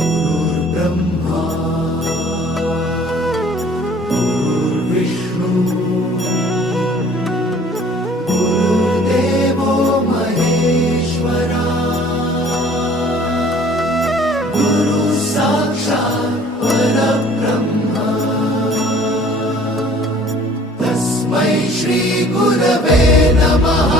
गुरुर्ब्रह्मा गुरुर्विष्णू गुरुर्देवो महेश्वरा गुरु साक्षात् परब्रह्म तस्मै श्री गुरवे नमः।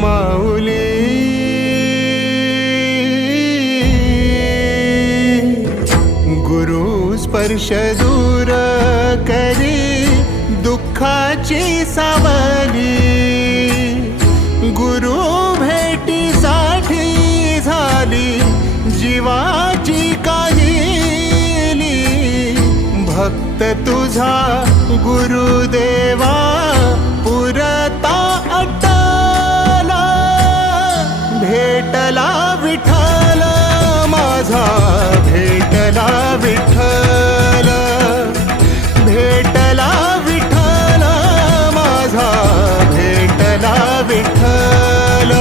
माऊली गुरु स्पर्श दूर करी दुःखाची सावली, गुरु भेटीसाठी झाली जीवाची काहिली। भक्त तुझा गुरुदेवा पुरता भेटला विठ्ठल माझा, भेटला विठ्ठल, भेटला विठ्ठल माझा, भेटला विठ्ठल।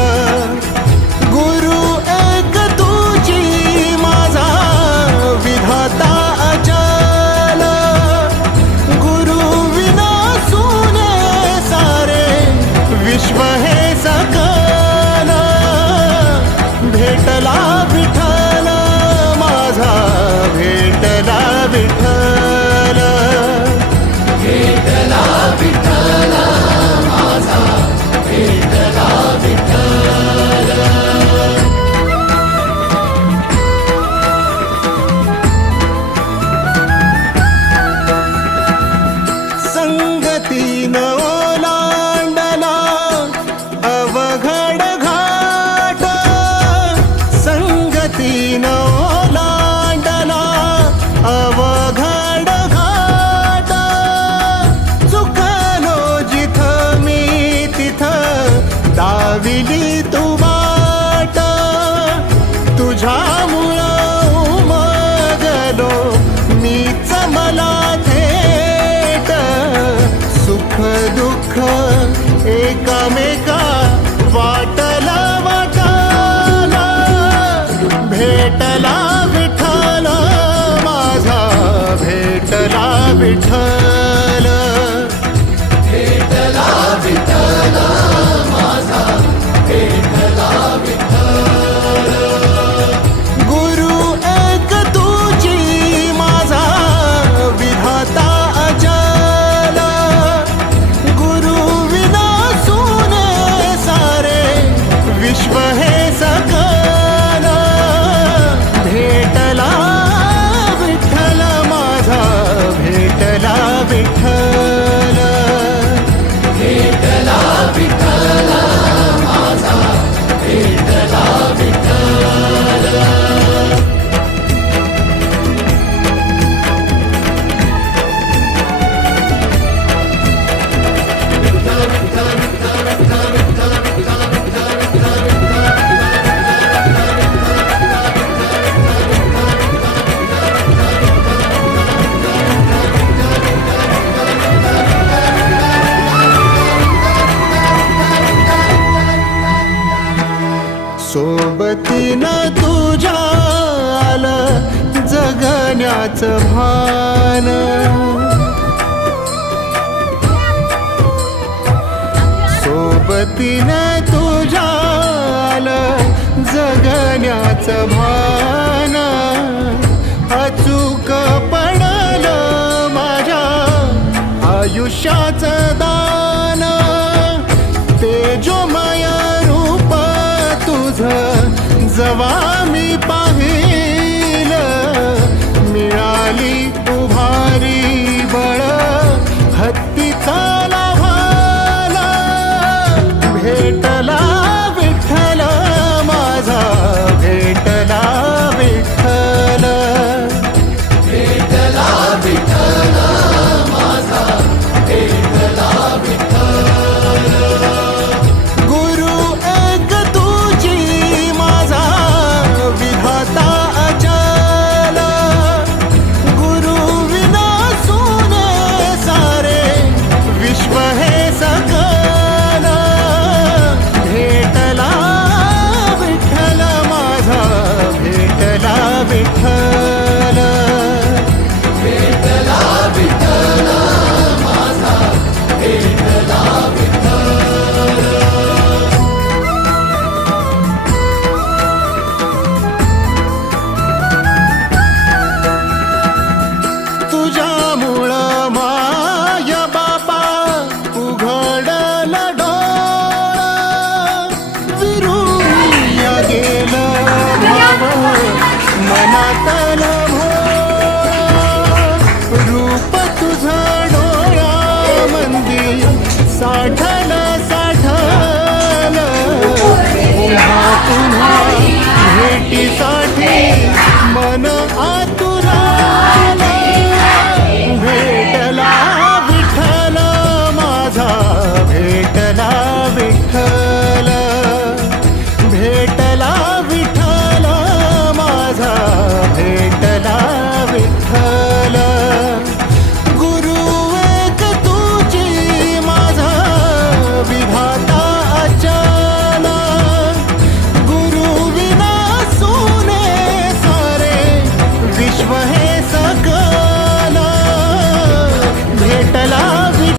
गुरु एक तुझी माझा विधाता अचल, गुरु विना सुने सारे विश्व हे सकल। भेटला विठ्ठल माझा, भेटला विठ्ठल, भेटला विठ्ठल माझा, भेटला विठ्ठल। संगतीन ओलांडला अवघड घाट, संगतीन ओलांडला अवघड घाट। चुकलो जिथं मी तिथं दाविली तू वाट, तुझ्यामुळं उमगलो मीच मला थेट। सुख दुःख एकामेका वाटला वाटाला, भेटला विठ्ठल माझा, भेटला विठ्ठल, भेटला विठ्ठल माझा, भेटला विठ्ठल। गुरु एक तुझी माझा विधाता अचल, गुरु विना सुने सारे विश्व हे सकल। भेटला विठ्ठल माझा, भेटला विठ्ठल, भेटला विठ्ठल माझा, भेटला विठ्ठल। सोबतीनं तुझ्या आलं जगण्याचं भान, सोबतीनं तुझ्या आलं जगण्याचं भान। अचूक पडलं माझ्या आयुष्याचं दान, तेजोमय रूप तुझं जवा मी पाहिलं, मिळाली उभारी बळ हत्तीचा लाभाला। भेटला विठ्ठल माझा, भेटला विठ्ठल, भेटला विठ्ठल माझा, भेटला विठ्ठल। गुरु एक तुझी माझा हात